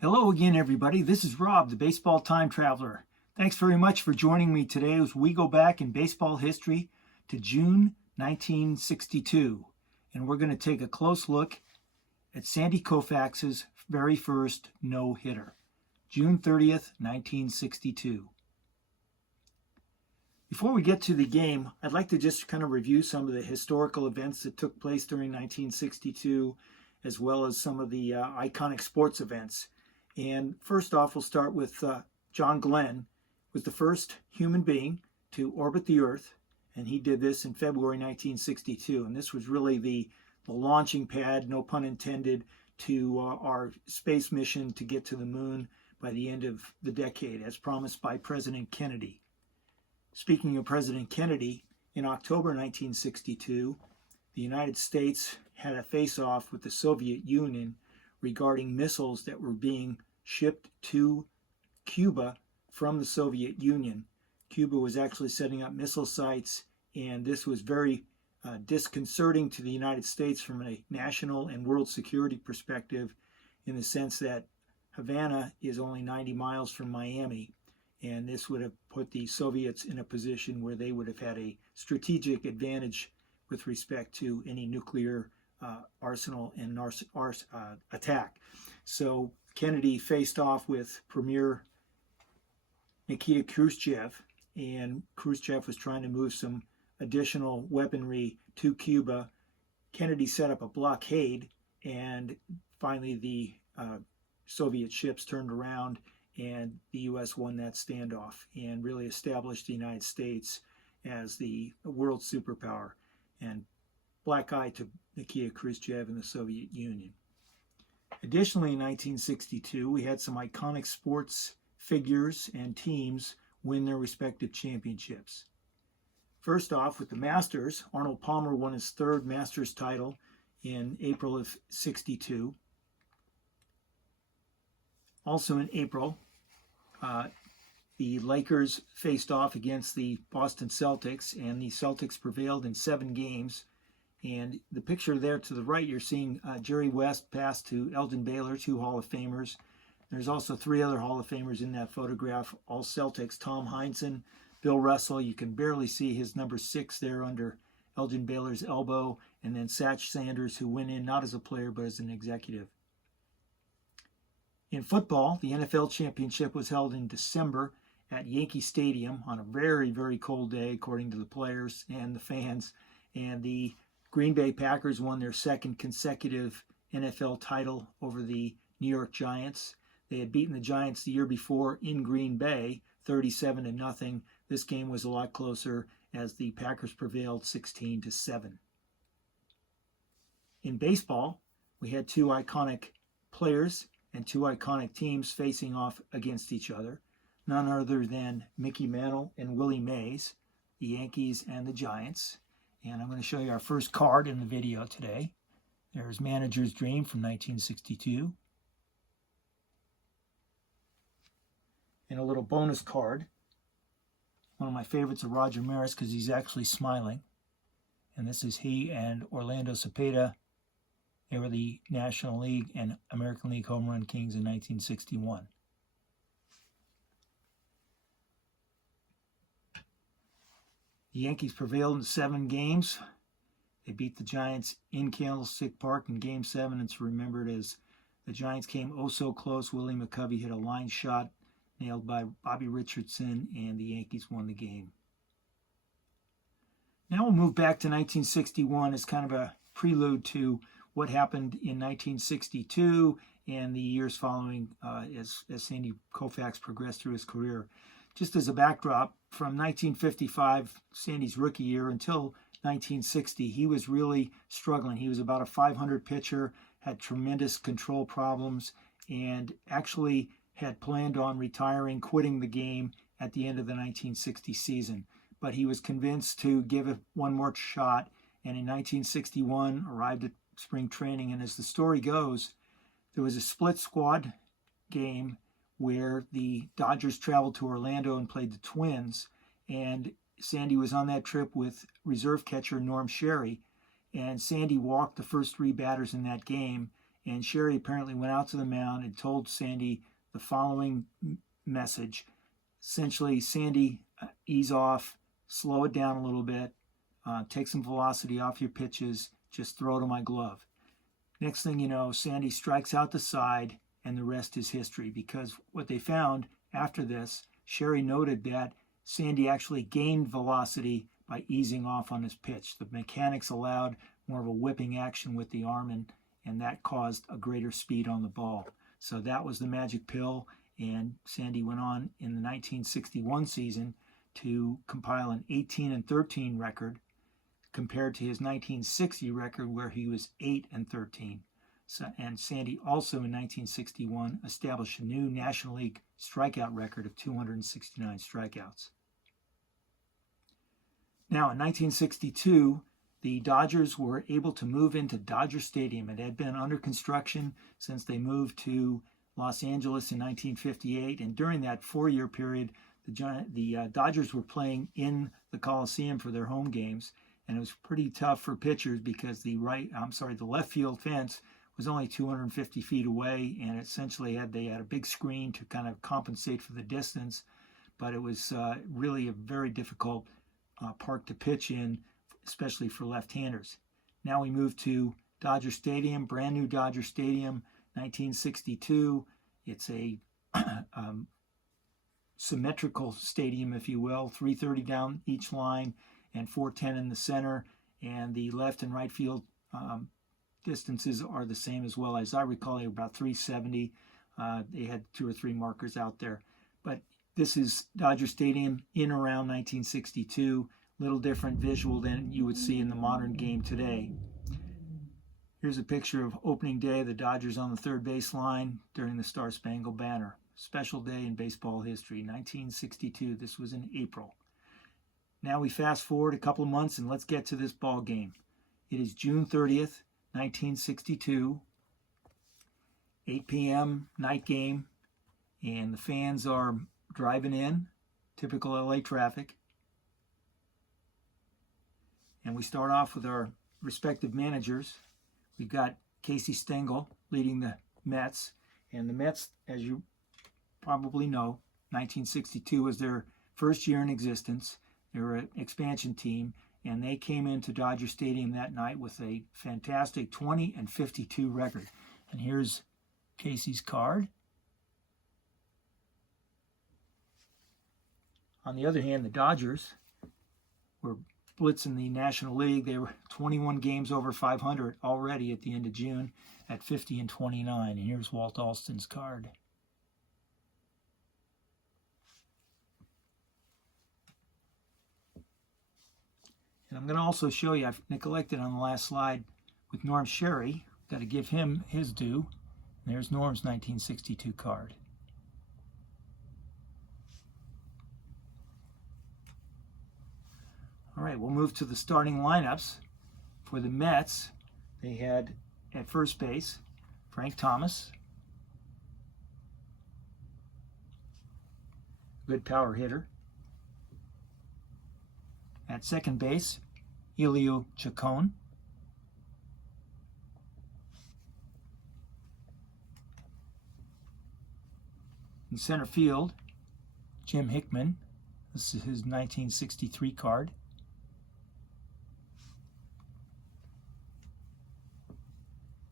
Hello again, everybody. This is Rob, the baseball time traveler. Thanks very much for joining me today as we go back in baseball history to June 1962. And we're going to take a close look at Sandy Koufax's very first no-hitter, June 30th, 1962. Before we get to the game, I'd like to just kind of review some of the historical events that took place during 1962, as well as some of the iconic sports events. And first off, we'll start with John Glenn, was the first human being to orbit the Earth, and he did this in February 1962. And this was really the launching pad, no pun intended, to our space mission to get to the moon by the end of the decade, as promised by President Kennedy. Speaking of President Kennedy, in October 1962, the United States had a face-off with the Soviet Union regarding missiles that were being shipped to Cuba from the Soviet Union. Cuba was actually setting up missile sites, and this was very disconcerting to the United States from a national and world security perspective, in the sense that Havana is only 90 miles from Miami, and this would have put the Soviets in a position where they would have had a strategic advantage with respect to any nuclear arsenal and attack. So Kennedy faced off with Premier Nikita Khrushchev, and Khrushchev was trying to move some additional weaponry to Cuba. Kennedy set up a blockade, and finally the Soviet ships turned around, and the U.S. won that standoff and really established the United States as the world superpower, and black eye to Nikita Khrushchev and the Soviet Union. Additionally, in 1962, we had some iconic sports figures and teams win their respective championships. First off, with the Masters, Arnold Palmer won his third Masters title in April of '62. Also in April, the Lakers faced off against the Boston Celtics, and the Celtics prevailed in 7 games. And the picture there to the right, you're seeing Jerry West pass to Elgin Baylor, 2 Hall of Famers. There's also 3 other Hall of Famers in that photograph, all Celtics. Tom Heinsohn, Bill Russell, you can barely see his number 6 there under Elgin Baylor's elbow, and then Satch Sanders, who went in not as a player but as an executive. In football, the NFL championship was held in December at Yankee Stadium on a very, very cold day, according to the players and the fans. And the Green Bay Packers won their second consecutive NFL title over the New York Giants. They had beaten the Giants the year before in Green Bay, 37-0. This game was a lot closer as the Packers prevailed 16-7. In baseball, we had 2 iconic players and 2 iconic teams facing off against each other, none other than Mickey Mantle and Willie Mays, the Yankees and the Giants. And I'm going to show you our first card in the video today. There's Manager's Dream from 1962. And a little bonus card. One of my favorites of Roger Maris because he's actually smiling. And this is he and Orlando Cepeda. They were the National League and American League Home Run Kings in 1961. The Yankees prevailed in 7 games. They beat the Giants in Candlestick Park in Game 7. It's remembered as the Giants came oh so close. Willie McCovey hit a line shot nailed by Bobby Richardson, and the Yankees won the game. Now we'll move back to 1961 as kind of a prelude to what happened in 1962 and the years following as Sandy Koufax progressed through his career. Just as a backdrop, from 1955, Sandy's rookie year, until 1960, he was really struggling. He was about a 500 pitcher, had tremendous control problems, and actually had planned on retiring, quitting the game at the end of the 1960 season. But he was convinced to give it one more shot, and in 1961 arrived at spring training. And as the story goes, there was a split squad game where the Dodgers traveled to Orlando and played the Twins, and Sandy was on that trip with reserve catcher Norm Sherry, and Sandy walked the first 3 batters in that game, and Sherry apparently went out to the mound and told Sandy the following message. Essentially, Sandy, ease off, slow it down a little bit, take some velocity off your pitches, just throw to my glove. Next thing you know, Sandy strikes out the side, and the rest is history, because what they found after this, Sherry noted that Sandy actually gained velocity by easing off on his pitch. The mechanics allowed more of a whipping action with the arm, and that caused a greater speed on the ball. So that was the magic pill, and Sandy went on in the 1961 season to compile an 18-13 record compared to his 1960 record where he was 8-13. So, and Sandy also in 1961 established a new National League strikeout record of 269 strikeouts. Now in 1962, the Dodgers were able to move into Dodger Stadium. It had been under construction since they moved to Los Angeles in 1958, and during that 4-year period, the Dodgers were playing in the Coliseum for their home games, and it was pretty tough for pitchers because the left field fence was only 250 feet away, and essentially they had a big screen to kind of compensate for the distance, but it was really a very difficult park to pitch in, especially for left-handers. Now we move to Dodger Stadium, brand new Dodger Stadium, 1962. It's a symmetrical stadium, if you will, 330 down each line and 410 in the center, and the left and right field distances are the same as well. As I recall, they were about 370. They had 2 or 3 markers out there. But this is Dodger Stadium in around 1962. Little different visual than you would see in the modern game today. Here's a picture of opening day of the Dodgers on the third base line during the Star-Spangled Banner. Special day in baseball history, 1962. This was in April. Now we fast forward a couple of months and let's get to this ball game. It is June 30th, 1962, 8 p.m. night game, and the fans are driving in, typical LA traffic. And we start off with our respective managers. We've got Casey Stengel leading the Mets, and the Mets, as you probably know, 1962 was their first year in existence. They were an expansion team, and they came into Dodger Stadium that night with a fantastic 20-52 record. And here's Casey's card. On the other hand, the Dodgers were blitzing the National League. They were 21 games over 500 already at the end of June at 50-29. And here's Walt Alston's card. And I'm going to also show you, I've neglected on the last slide with Norm Sherry. Got to give him his due. And there's Norm's 1962 card. All right, we'll move to the starting lineups. For the Mets, they had at first base Frank Thomas, good power hitter. At second base, Elio Chacon. In center field, Jim Hickman. This is his 1963 card.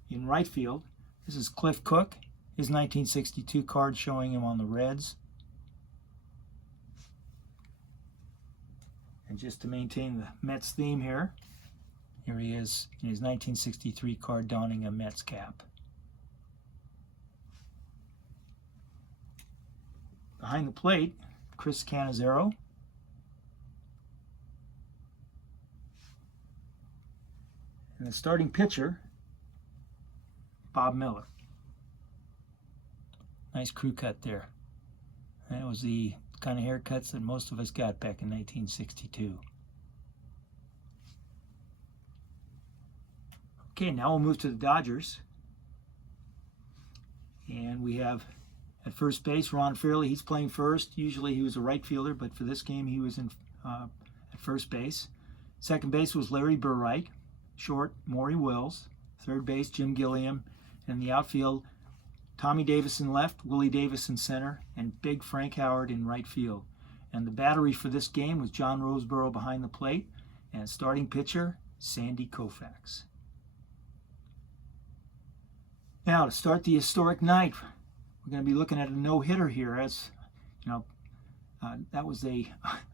In right field, this is Cliff Cook, his 1962 card showing him on the Reds. And just to maintain the Mets theme here he is in his 1963 card donning a Mets cap. Behind the plate, Chris Cannizzaro. And the starting pitcher, Bob Miller. Nice crew cut there. That was the kind of haircuts that most of us got back in 1962. Okay, now we'll move to the Dodgers. And we have at first base Ron Fairley. He's playing first. Usually he was a right fielder, but for this game he was at first base. Second base was Larry Burright. Short, Mory Wells. Third base, Jim Gilliam. In the outfield, Tommy Davis in left, Willie Davis in center, and Big Frank Howard in right field. And the battery for this game was John Roseborough behind the plate, and starting pitcher, Sandy Koufax. Now, to start the historic night, we're going to be looking at a no-hitter here. As you know, that was a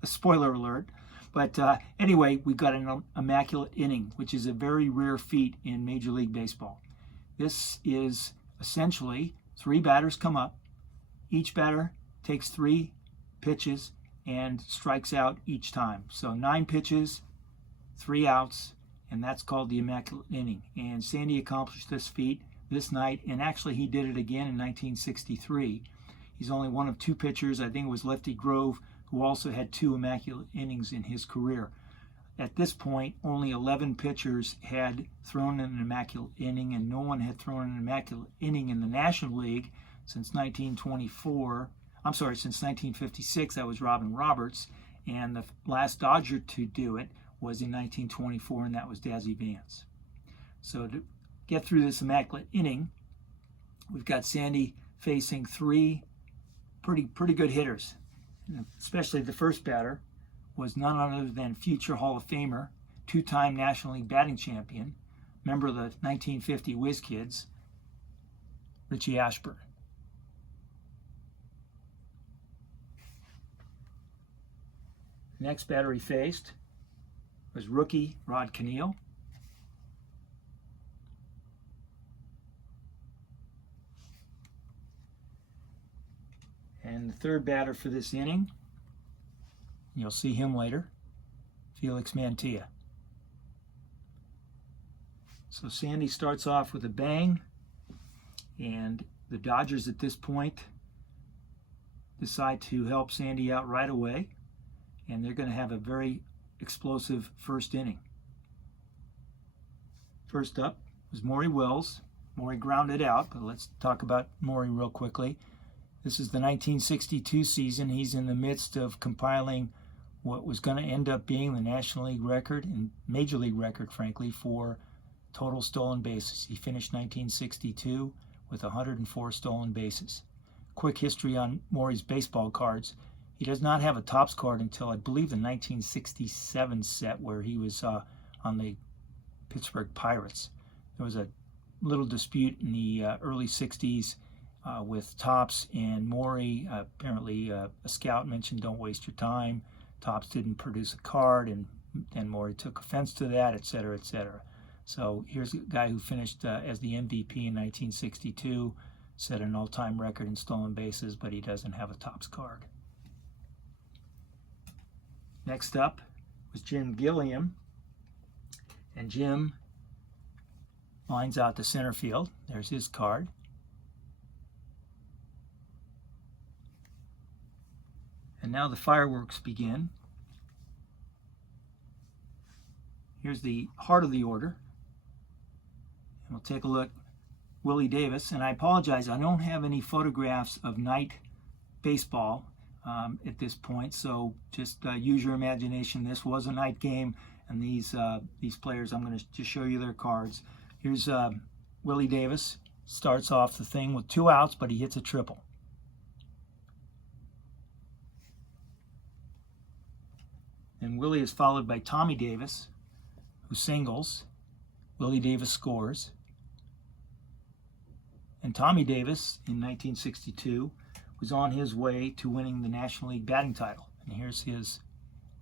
spoiler alert. But anyway, we got an immaculate inning, which is a very rare feat in Major League Baseball. This is essentially 3 batters come up. Each batter takes 3 pitches and strikes out each time. So 9 pitches, 3 outs, and that's called the immaculate inning. And Sandy accomplished this feat this night, and actually he did it again in 1963. He's only one of 2 pitchers, I think it was Lefty Grove, who also had 2 immaculate innings in his career. At this point, only 11 pitchers had thrown an immaculate inning, and no one had thrown an immaculate inning in the National League since 1956. That was Robin Roberts, and the last Dodger to do it was in 1924, and that was Dazzy Vance. So to get through this immaculate inning, we've got Sandy facing 3 pretty good hitters. Especially the first batter was none other than future Hall of Famer, 2-time National League batting champion, member of the 1950 Whiz Kids, Richie Ashburn. The next batter he faced was rookie Rod Cannell. And the third batter for this inning, you'll see him later, Felix Mantilla. So Sandy starts off with a bang, and the Dodgers at this point decide to help Sandy out right away, and they're going to have a very explosive first inning. First up was Mory Wells. Mory grounded out, but let's talk about Mory real quickly. This is the 1962 season. He's in the midst of compiling what was going to end up being the National League record and Major League record, frankly, for total stolen bases. He finished 1962 with 104 stolen bases. Quick history on Mory's baseball cards. He does not have a Topps card until, I believe, the 1967 set where he was on the Pittsburgh Pirates. There was a little dispute in the early 60s with Topps and Mory. Apparently a scout mentioned don't waste your time. Topps didn't produce a card, and Mory took offense to that, etc., etc. So here's a guy who finished as the MVP in 1962, set an all-time record in stolen bases, but he doesn't have a Topps card. Next up was Jim Gilliam, and Jim lines out to center field. There's his card. And now the fireworks begin. Here's the heart of the order. And we'll take a look. Willie Davis, and I apologize, I don't have any photographs of night baseball at this point, so just use your imagination. This was a night game, and these players, I'm going to just show you their cards. Here's Willie Davis. Starts off the thing with 2 outs, but he hits a triple. And Willie is followed by Tommy Davis, who singles. Willie Davis scores. And Tommy Davis, in 1962, was on his way to winning the National League batting title. And here's his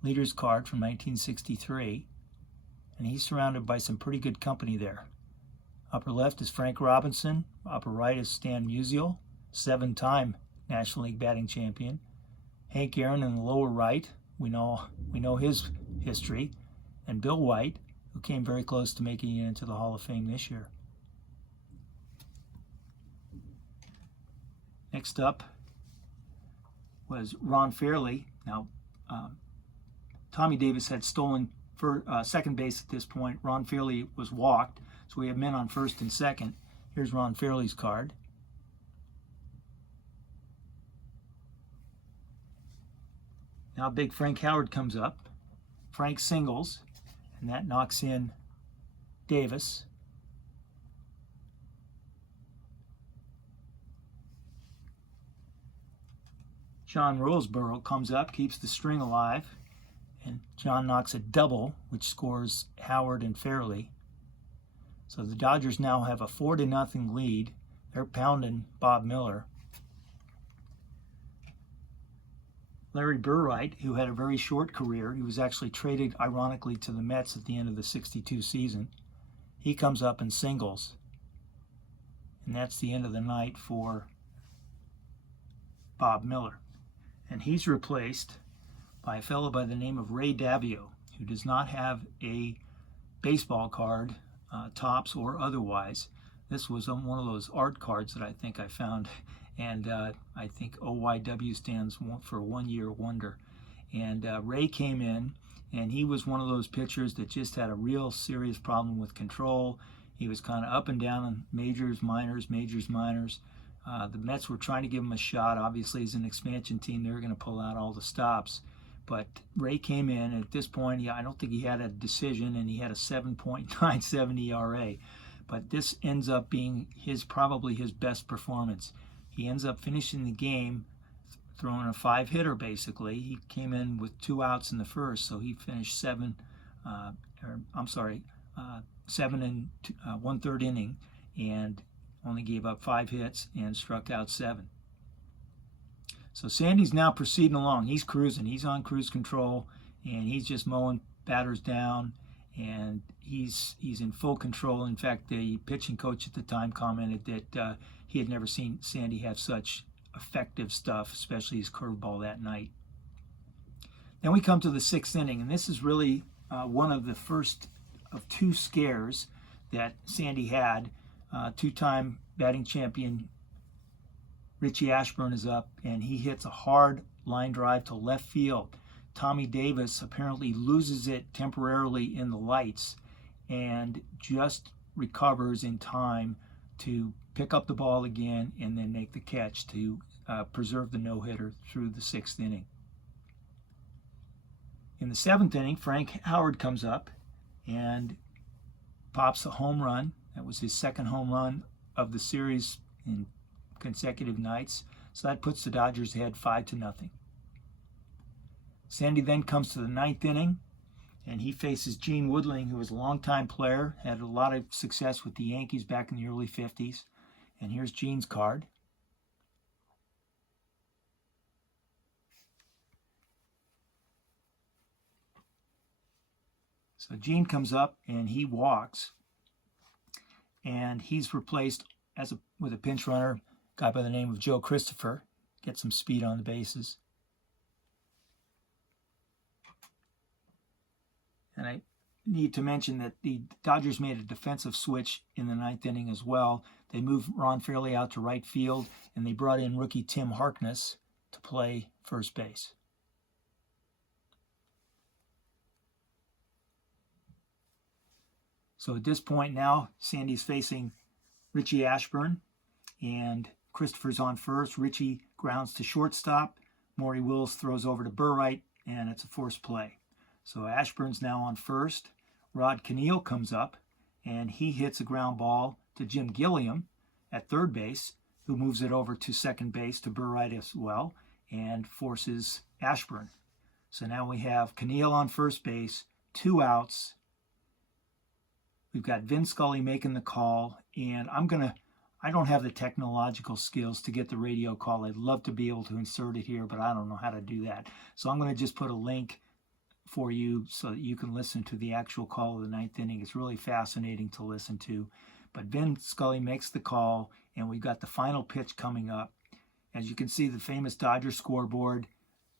leader's card from 1963. And he's surrounded by some pretty good company there. Upper left is Frank Robinson. Upper right is Stan Musial, 7-time National League batting champion. Hank Aaron in the lower right. We know his history. And Bill White, who came very close to making it into the Hall of Fame this year. Next up was Ron Fairley. Now, Tommy Davis had stolen for second base at this point. Ron Fairley was walked, so we have men on first and second. Here's Ron Fairley's card. Now big Frank Howard comes up. Frank singles, and that knocks in Davis. John Roseborough comes up, keeps the string alive, and John knocks a double, which scores Howard and Fairley. So the Dodgers now have a 4-0 lead. They're pounding Bob Miller. Larry Burright, who had a very short career, he was actually traded, ironically, to the Mets at the end of the '62 season. He comes up and singles. And that's the end of the night for Bob Miller. And he's replaced by a fellow by the name of Ray Davio, who does not have a baseball card, tops or otherwise. This was one of those art cards that I think I found, and I think OYW stands for 1 year wonder. And Ray came in, and he was one of those pitchers that just had a real serious problem with control. He was kind of up and down in majors, minors, majors, minors. The Mets were trying to give him a shot. Obviously, as an expansion team, they were going to pull out all the stops. But Ray came in. At this point, I don't think he had a decision, and he had a 7.97 ERA. But this ends up being probably his best performance. He ends up finishing the game throwing a 5-hitter, basically. He came in with 2 outs in the first, so he finished 7 and 1/3 inning, and only gave up 5 hits and struck out 7. So Sandy's now proceeding along. He's cruising. He's on cruise control, and he's just mowing batters down, and he's in full control. In fact, the pitching coach at the time commented that he had never seen Sandy have such effective stuff, especially his curveball that night. Then we come to the 6th inning, and this is really one of the first of 2 scares that Sandy had. 2-time batting champion Richie Ashburn is up, and he hits a hard line drive to left field. Tommy Davis apparently loses it temporarily in the lights and just recovers in time to pick up the ball again and then make the catch to preserve the no-hitter through the 6th inning. In the 7th inning, Frank Howard comes up and pops a home run. That was his 2nd home run of the series in consecutive nights. So that puts the Dodgers ahead 5-0. Sandy then comes to the 9th inning, and he faces Gene Woodling, who was a longtime player, had a lot of success with the Yankees back in the early 50s. And here's Gene's card. So Gene comes up and he walks, and he's replaced with a pinch runner, a guy by the name of Joe Christopher. Get some speed on the bases. And I need to mention that the Dodgers made a defensive switch in the 9th inning as well. They moved Ron Fairley out to right field, and they brought in rookie Tim Harkness to play first base. So at this point now, Sandy's facing Richie Ashburn, and Christopher's on first. Richie grounds to shortstop. Mory Wells throws over to Burright, and it's a forced play. So Ashburn's now on first. Rod Keneal comes up, and he hits a ground ball to Jim Gilliam at third base, who moves it over to second base to Burright as well, and forces Ashburn. So now we have Keneal on first base, 2 outs. We've got Vin Scully making the call, and I don't have the technological skills to get the radio call. I'd love to be able to insert it here, but I don't know how to do that. So I'm going to just put a link for you so that you can listen to the actual call of the 9th inning. It's really fascinating to listen to. But Vin Scully makes the call, and we've got the final pitch coming up. As you can see, the famous Dodger scoreboard,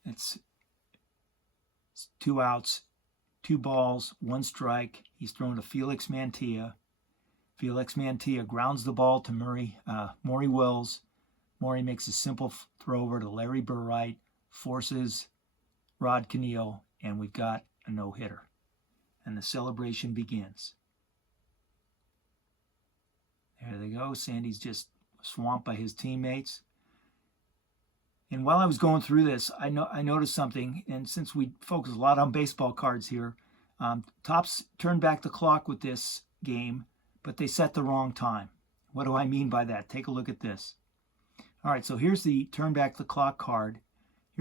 it's 2 outs, 2 balls, 1 strike. He's thrown to Felix Mantilla. Felix Mantilla grounds the ball to Mory Wells. Mory makes a simple throw over to Larry Burright, forces Rod Keneal, and we've got a no-hitter. And the celebration begins. There they go. Sandy's just swamped by his teammates. And while I was going through this, I noticed something, and since we focus a lot on baseball cards here, Topps turned back the clock with this game, but they set the wrong time. What do I mean by that? Take a look at this. All right, so here's the turn back the clock card,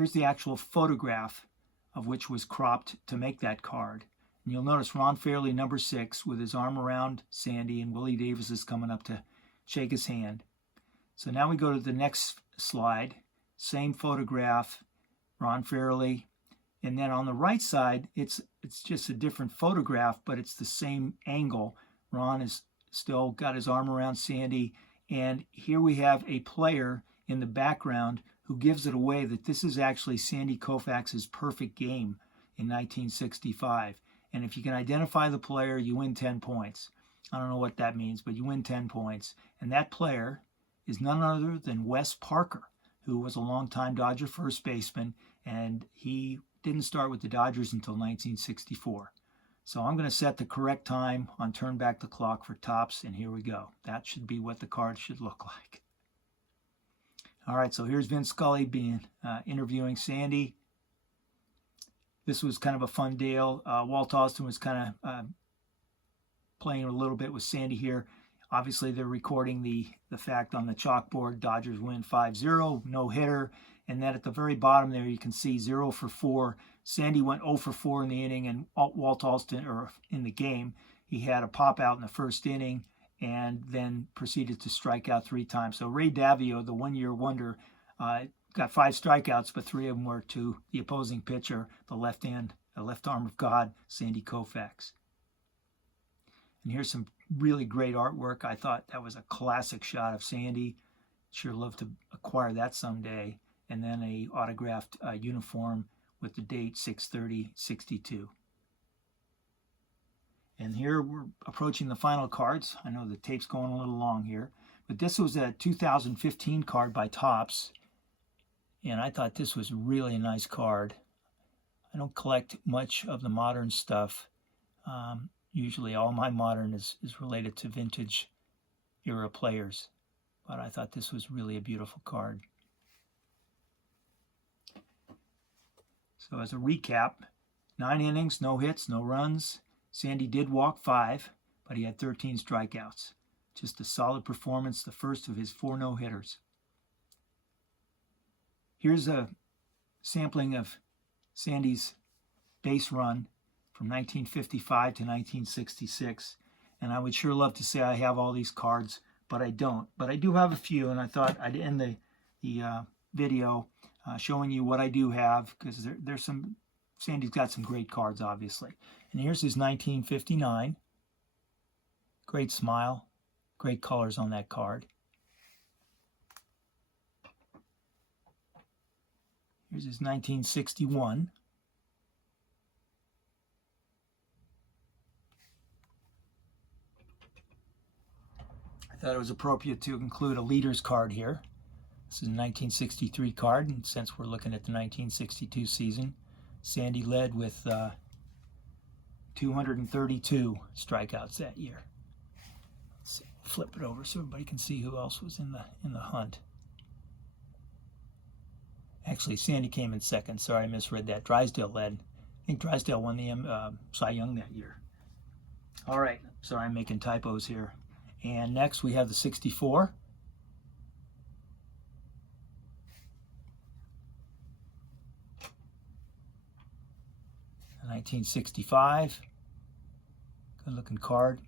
Here's the actual photograph of which was cropped to make that card. And you'll notice Ron Fairly, number 6, with his arm around Sandy, and Willie Davis is coming up to shake his hand. So now we go to the next slide. Same photograph, Ron Fairly. And then on the right side, it's just a different photograph, but it's the same angle. Ron is still got his arm around Sandy. And here we have a player in the background who gives it away that this is actually Sandy Koufax's perfect game in 1965. And if you can identify the player, you win 10 points. I don't know what that means, but you win 10 points. And that player is none other than Wes Parker, who was a longtime Dodger first baseman, and he didn't start with the Dodgers until 1964. So I'm going to set the correct time on Turn Back the Clock for Topps, and here we go. That should be what the card should look like. All right, so here's Vin Scully interviewing Sandy. This was kind of a fun deal. Walt Austin was kind of playing a little bit with Sandy here. Obviously, they're recording the fact on the chalkboard. Dodgers win 5-0, no hitter. And then at the very bottom there, you can see 0 for 4. Sandy went 0 for 4 in the inning, and Walt Austin, or in the game, he had a pop out in the first inning and then proceeded to strike out 3 times. So Ray Davio, the one-year wonder, got 5 strikeouts, but 3 of them were to the opposing pitcher, the left arm of God, Sandy Koufax. And here's some really great artwork. I thought that was a classic shot of Sandy. Sure love to acquire that someday. And then a autographed uniform with the date 6/30/62. And here we're approaching the final cards. I know the tape's going a little long here, but this was a 2015 card by Topps, and I thought this was really a nice card. I don't collect much of the modern stuff. Usually all my modern is related to vintage era players, but I thought this was really a beautiful card. So as a recap, 9 innings, no hits, no runs. Sandy did walk 5, but he had 13 strikeouts. Just a solid performance, the first of his 4 no-hitters. Here's a sampling of Sandy's base run from 1955 to 1966. And I would sure love to say I have all these cards, but I don't. But I do have a few, and I thought I'd end the video showing you what I do have, because there's some, Sandy's got some great cards, obviously. And here's his 1959. Great smile, great colors on that card. Here's his 1961. I thought it was appropriate to include a leader's card here. This is a 1963 card, and since we're looking at the 1962 season, Sandy led with 232 strikeouts that year. Let's flip it over so everybody can see who else was in the hunt. Actually, Sandy came in second. Sorry, I misread that. Drysdale led. I think Drysdale won the Cy Young that year. All right. Sorry, I'm making typos here. And next we have the 64. The 1965. Good looking card.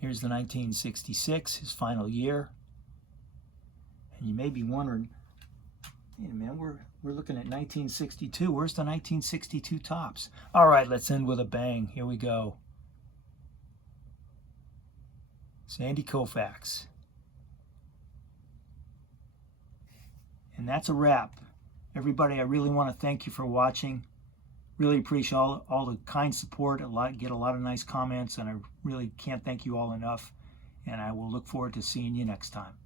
Here's the 1966, his final year. And you may be wondering, hey man, we're looking at 1962. Where's the 1962 Topps? All right, let's end with a bang. Here we go. Sandy Koufax. And that's a wrap. Everybody, I really want to thank you for watching. Really appreciate all the kind support. Get a lot of nice comments, and I really can't thank you all enough. And I will look forward to seeing you next time.